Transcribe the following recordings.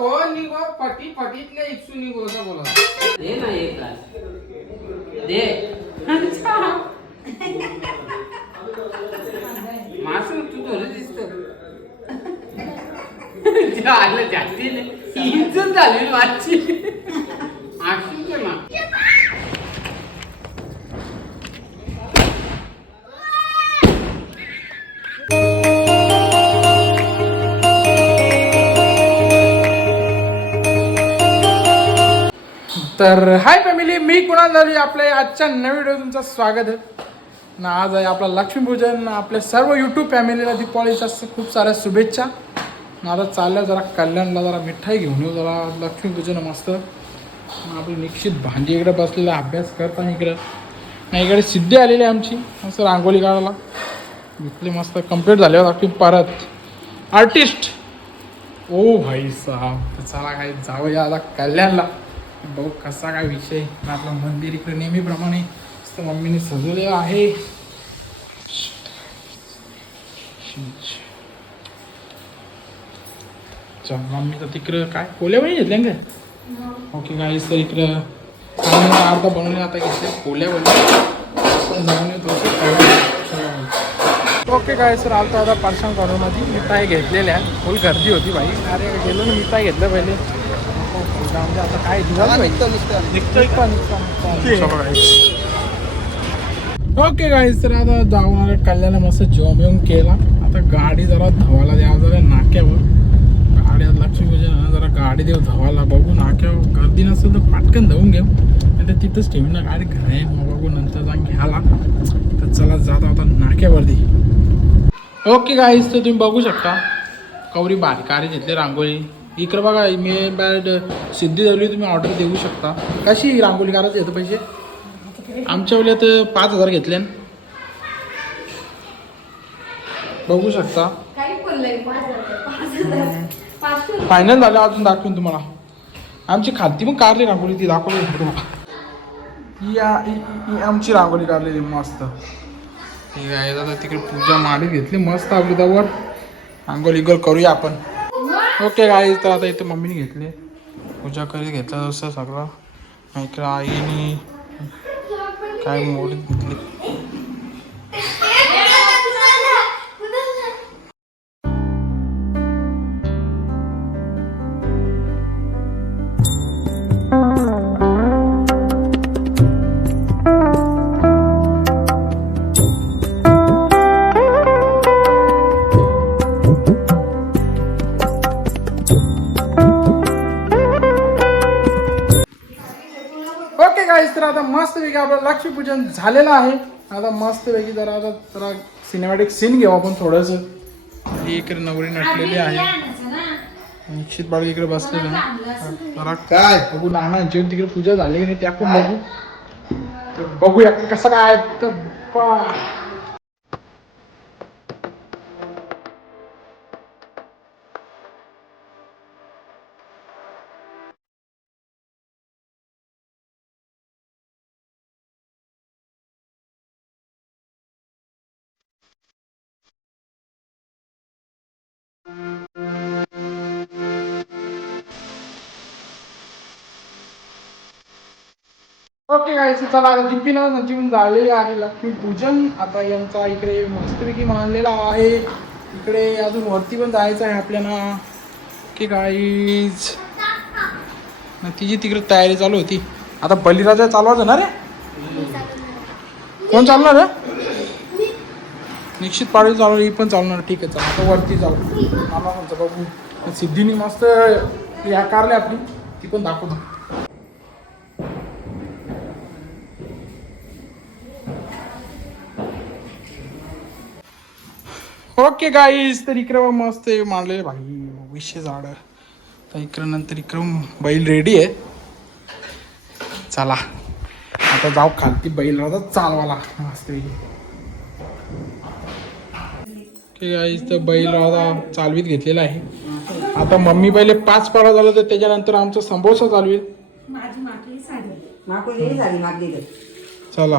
हो निघो पटी पटीतले इच्छू निघो असं बोला. दे ना एक ग्लास. दे. मासूम तू थोडं दिसत. आलं जास्ती इंच झाली ना माझी तर हाय फॅमिली मी कुणाल झाली आपल्या आजच्या नवीन व्हिडिओ तुमचं स्वागत आहे. ना आज आहे आपला लक्ष्मीपूजन आपल्या सर्व यूट्यूब फॅमिलीला दीपावलीच्या खूप साऱ्या शुभेच्छा. ना आता चाललं जरा कल्याणला जरा मिठाई घेऊन येऊ जरा लक्ष्मीपूजन मस्त. ना आपली निश्चित भांडी इकडे बसलेला अभ्यास करताना इकडं. नाही इकडे सिद्धी आलेली आहे आमची मस्त रांगोळी काढायला. घेतली मस्त कंप्लीट झाले आपली परत. आर्टिस्ट ओ भाई साहेब तर चला काय जाऊया आता कल्याणला. बघू कसा काय विषय. आपलं मंदिर इकडे नेहमीप्रमाणे मम्मीने सजवलेलं आहे. मम्मी तर तिकडं काय? पोल्या पण घेतल्या का ओके काय सर इकडं सामान्य अर्धा बनवले आता घेतले कोल्या बनवल्या जाऊन येतो ओके काय सर आलता आता पार्सल कॉर्नरमध्ये मिठाई घेतलेल्या. फुल गर्दी होती बाई. अरे गेलो ना मिठाई घेतलं पहिले. म्हणजे आता काय ओके गाईज तर आता जाऊन आलं कल्याणला मस्त जॉब येऊन केला. आता गाडी जरा धावायला द्या जरा नाक्यावर. गाडी आज लक्ष्मीपूजन जरा गाडी देऊ धावायला बघू नाक्यावर. गर्दी नसेल तर पाटकन धावून घेऊ. आणि तिथंच ठेवून ना गाडी घराय मग बघू नंतर जाऊन घ्यायला. तर चला जाता आता नाक्यावरती. ओके गाईज तर तुम्ही बघू शकता. कवरी बारकारी घेतली रांगोळी. इकडं बघा मी बॅड सिद्धी देवली तुम्ही ऑर्डर देऊ शकता. कशी रांगोळी काढायचं येतं पैसे? आमच्या वेळेत पाच हजार घेतले बघू शकता. फायनल झालं अजून दाखवून तुम्हाला. आमची खालती पण काढली रांगोळी ती दाखवली तुम्हाला. ही आमची रांगोळी काढलेली मस्त. तिकडे पूजा माडी घेतली मस्त आपली त्यावर रांगोळी गर करूया आपण. ओके गाई तर आता इथं मम्मीने घेतली. पूजा करीत घेतला जसं सगळं? नाही तर आईने काय मोडीत घेतली? आता मस्तपैकी आपलं लक्ष्मीपूजन झालेलं आहे. आता मस्तपैकी जरा आता जरा सिनेमॅटिक सीन घेऊ आपण थोडंसं. ही इकडे नवरी नटलेली आहे. निश्चित बाळ इकडे बसलेलं आहे. जरा काय? बघू नानांची तिकडे पूजा झाली की नाही त्या पण बघू. तर बघूया कसं काय तर ओके गाईस चला आता दीपीनं संजीवन जाळलेली आहे. लक्ष्मी पूजन आता यांचा इकडे मस्तपैकी मानलेला आहे. इकडे अजून वरती पण जायचं आहे आपल्याला. की गाईज तिची तिकडे तयारी चालू होती. आता बलिराजा चालवायचं ना रे? कोण चालणार रे निश्चित पाडवी चालू ही पण चालणार. ठीक आहे चला आता वरती जाऊ. मामा म्हणतो बघू. सिद्धीने मस्त याकारली आपली ती पण दाखवतो. ओके गाईस तर इकडं मस्त मांडलेले भाई विषय झाड. तर इकडं नंतर इकडं बैल रेडी आहे. चला. आता जाऊ खालती बैल. आता चालवाला मस्त ओके गाईस तर बैल आता चालवीत घेतलेला आहे. आता मम्मी पहिले पाच पाडा झाला तर त्याच्यानंतर आमचा संभोसा चालवीत माझी मागली साडी. माकुडी झाली मागली चला.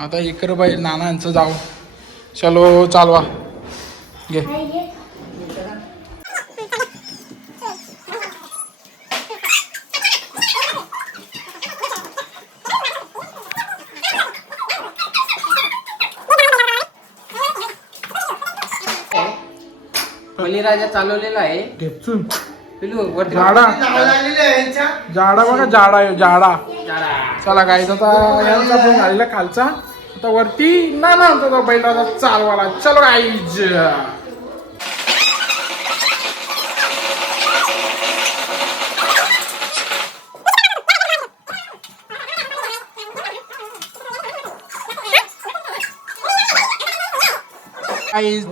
आता इकडं बैल नानांचं जाऊ. चलो चालवा. घे. बलिराजा चालवलेला आहे. घेचून पिलू वरती झाडा. जाडा बघा जाडा आहे जाडा झाडा. चला. काय आता यांचा पण झालेला खालचा आता वरती ना ना आता बैलाचा चालवाला. चलो गाईज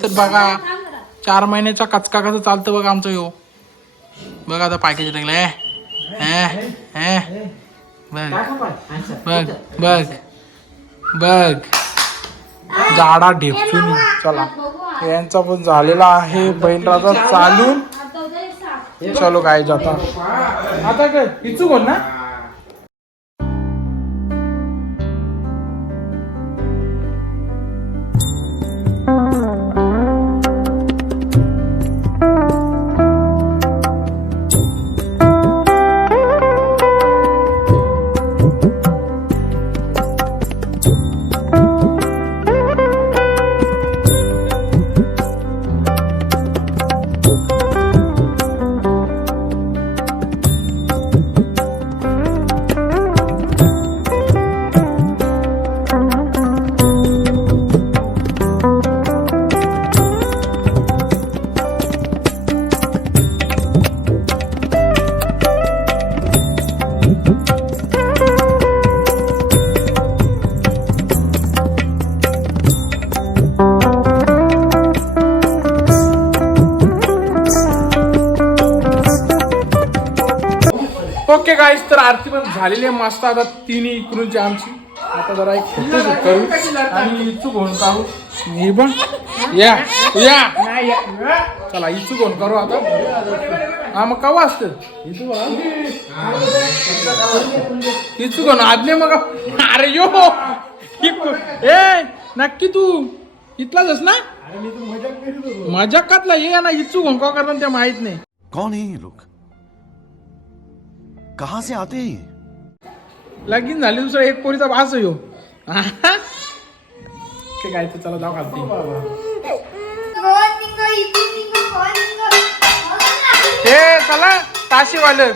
तर बघा चार महिन्याचा कचका कसं चालतं बघा आमचं यो. बघा आता पॅकेज लागलंय. बघ. बघ बघ. बघ. झाडा ढेपसून चला. यांचा पण झालेला आहे. बैलराजा चालून. चलो काय जाता आता काय इचू कोण ना? गाईस तर आरती पण झालेली आहे मस्त. आता तिन्ही इकडूनची आमची आता जरा एक फोटो शूट करू. आणि इचू घेऊन काढू मी पण? या. या. चला इचू घेऊन करू आता. हा मग कवा असतं इचू घेऊन आदले मग. अरे यो. इकू- ए नक्की तू इथलाच ना? मजाकातला ये ना इचू घेऊन का करणार ते माहीत नाही. कौन है ये लोग? कहां से आते हैं ये? लगीन झाली दुसरा एक पोरीचा भास आहे ह्यो. ते काय ते चला जाऊ खालती हे चला ताशीवालं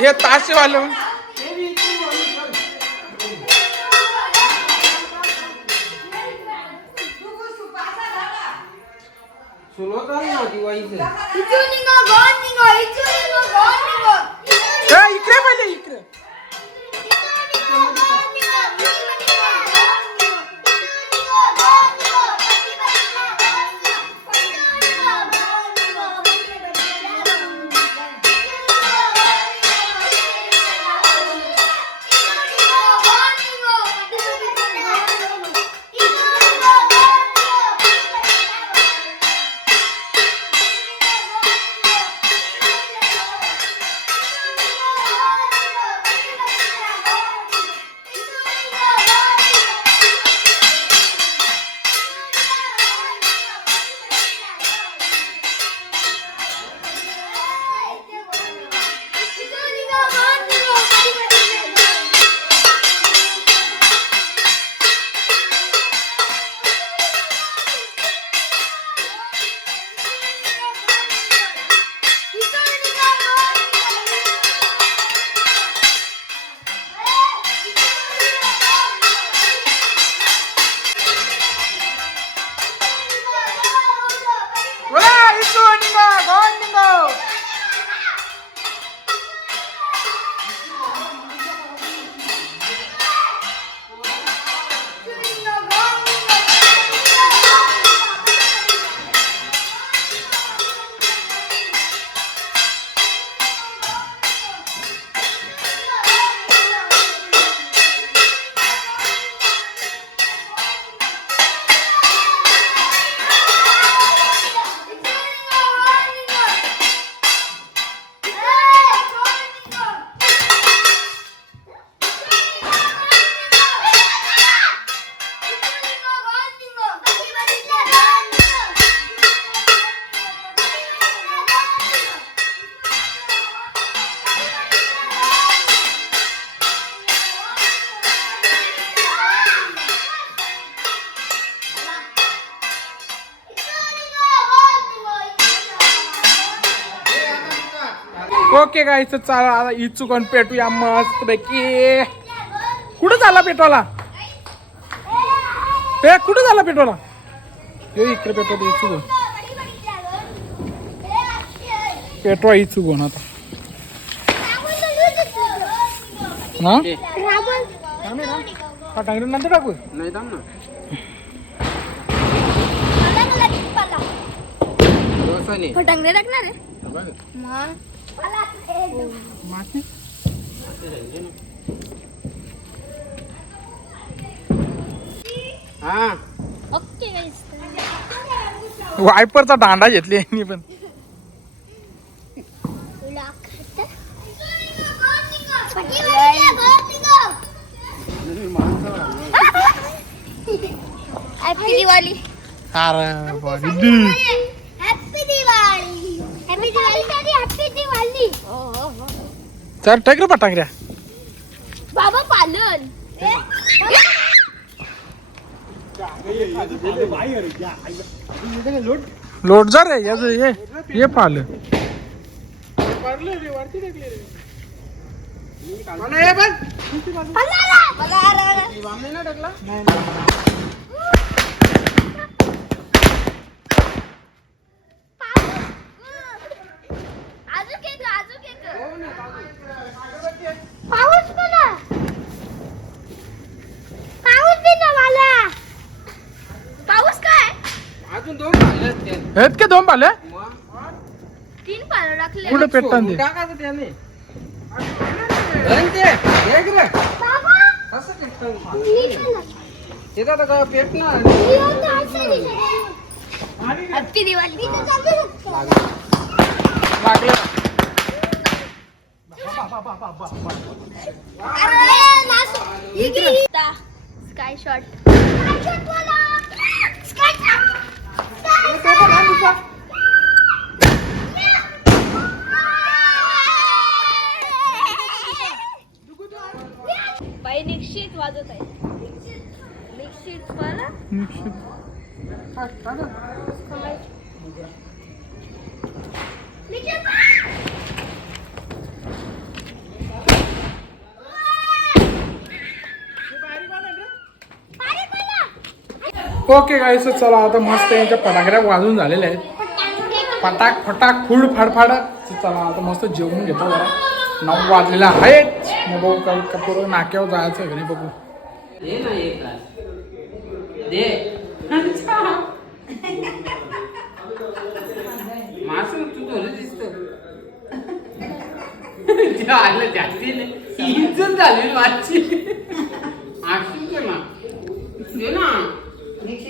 हे ताशीवालं. इकडे पहिले इकडे. ओके गाईच चला आता इचू कोण पेटूया मस्त पैकी कुठं झाला पेटवाला? पे कुठं झाला पेटवाला? यो इकडे पेटवतो इचू कोण पेटवा इचू कोण आता. हा? टांगडी नंतर टाकू? नाही थांब ना. फटांगडे टाकणार आहे? माती. हा. ओके वायपरचा दांडा घेतली यांनी पण. हॅपी दिवाळी अरे. हॅपी दिवाळी हॅपी दिवाळी चल टाक रे बाबा पालन. लोट जा रे याच ये ये पाल एक अजून एक पाऊस मला पाऊस दे ना मला पाऊस काय अजून दोन झाले आहेत ते. आहेत का दोन पाले? तीन पानं टाकले कुठं पेटतात ते? टाकायचं त्याने? धन ते. हे घे रे. बाबा. कसं टिकतं? मी पण तिथं तर काय पेटणार? मी होतो असं हॅपी दिवाळी. मी तर चालू लागलं. Sky shot. स्काय बाई निश्चित वाजत आहे. निश्चित. मला ओके गाईस चला आता मस्त यांच्या फटाकड्या वाजून झालेल्या आहेत. फटाक फटाक फुड फाडफाड. चला आता मस्त जेवून घेतो जरा. नऊ वाजलेला आहेत. मग बघू काही कपूर नाक्यावर जायचं घरी बघू. दे माझी एक ग्लास. दे मासं तू थोडं दिसत आलं जास्ती नाही इज्जत झाली माझी आठशे रुपये ना दे ना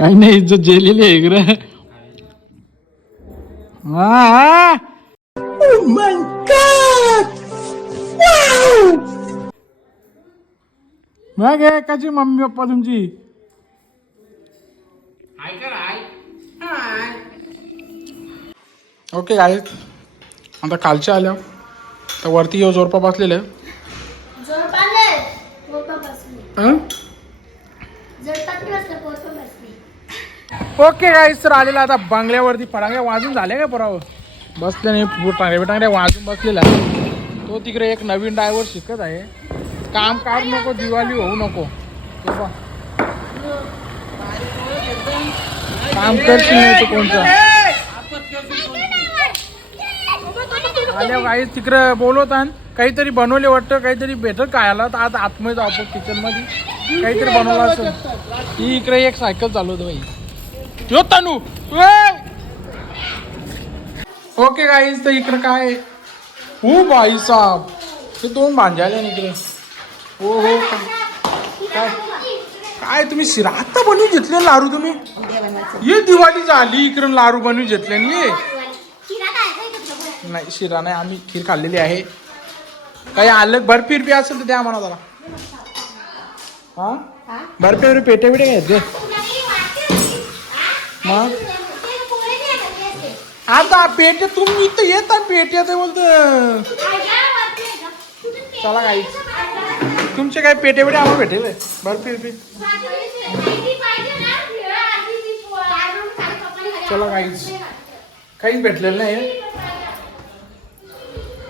काही नाही इज्जत जेलेली आहे गर oh मग कशी मम्मी पप्पा तुमची? ओके आहेत आता कालच्या आल्या. तर वरती येऊ जोरपा बसलेलं. आहे ओके गाईस तर आलेला आता बंगल्यावरती परांग्या वाजून झाले का परावं? बसले नाही टांगड्या बिटांगड्या वाजून बसलेला. तो तिकडे एक नवीन ड्रायव्हर शिकत आहे. काम काढ नको दिवाळी होऊ नको. काम करशील नाही तो कोणतं? आल्या काही तिकडं बोलवतात काहीतरी बनवले वाटतं काहीतरी भेटत खायला तर आता आतमध्ये जाऊ किचनमध्ये काहीतरी बनवलं असं ही इकडे एक सायकल चालवतो बाई. यो तनू। ओके गाईज तर इकडं काय? हो बाई साहेब हे दोन भांजाले इकडे. हो हो. काय? काय तुम्ही शिरा आता बनवून घेतले लारू तुम्ही? ये दिवाळी झाली इकडून लारू बनवून घेतले नाही शिरा नाही आम्ही खीर खाल्लेली आहे. काही आलं बर्फी बिर्फी असेल तर द्या म्हणा जरा. हा? बर्फी पेटे बिटे घ्यायचे. मग? आता पेटे तुम्ही इथं येत पेटे ते बोलत चला काही तुमचे काय पेटे बेटे आम्हाला भेटेल? बरं बिर्फी चला काहीच काहीच भेटलेलं नाही.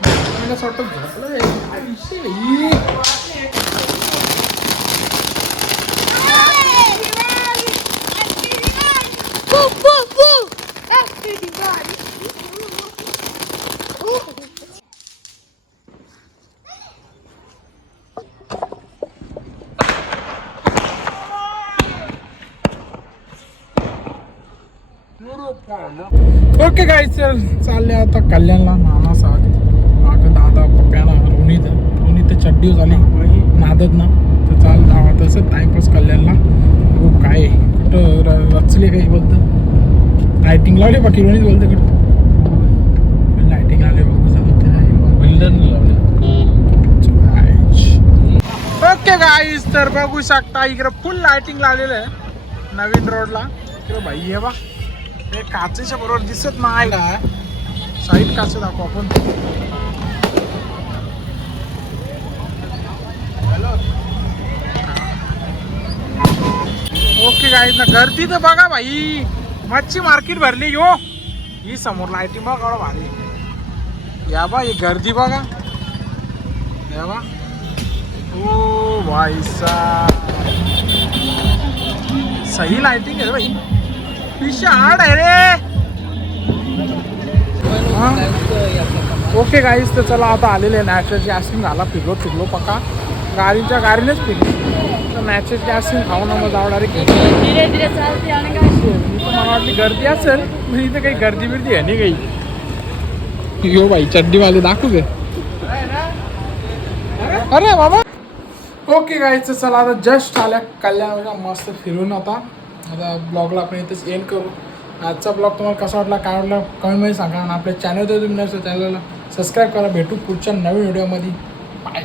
मला असं वाटतं झोपलं आहे. काय विषय आहे? ओके काय चल चालले आता कल्याणला नाना साग माग दादा पप्प्याना रोनीत रोनीत चड्डी झाली. नादत ना. तर चाल जावा तसं टाइमपास कल्याणला. हो काय कुठं रचले काही बोलतं. लायटिंग लावली बाकी रोनीत बोलतं कुठं लायटिंग लावले बघू ओके गाईस तर बघू शकता इकडे फुल लाइटिंग लावलेलं आहे. नवीन रोडला इकडे भाई आहे बा. हे काचेच्या बरोबर दिसत नाही का साईड काच दाखव आपण. ओके गाईज ना गर्दी तर बघा भाई. मच्छी मार्केट भरली यो. ही समोर लायटिंग बघा एवढं भारी. या बा ही गर्दी बघा. या बा. ओ भाई साहब. सही लाइटिंग है रे भाई. विशाल आहे रे? ओके गाईस तर चला आता आलेले नॅचरल आईस्क्रीम झाला फिरलो फिरलो पक्का. गाडीच्या गाडीनेच फिरलो. तर नॅचरल आईस्क्रीम खाऊ ना मग इथं मला वाटली गर्दी असेल पण इथं काही गर्दी बिर्दी आहे नाही काही. यो बाई चड्डीवाले दाखवू दे. अरे बाबा. ओके गायचं चला आता जस्ट आल्या. कल्याण मस्त फिरून आता. आता ब्लॉगला आपण इथेच एंड करू. आजचा ब्लॉग तुम्हाला कसा वाटला काय वाटला कमेंटमध्ये सांगा. आणि आपल्या चॅनल तुम्ही नसतं चॅनलला सबस्क्राईब करा. भेटू पुढच्या नवीन व्हिडिओमध्ये बाय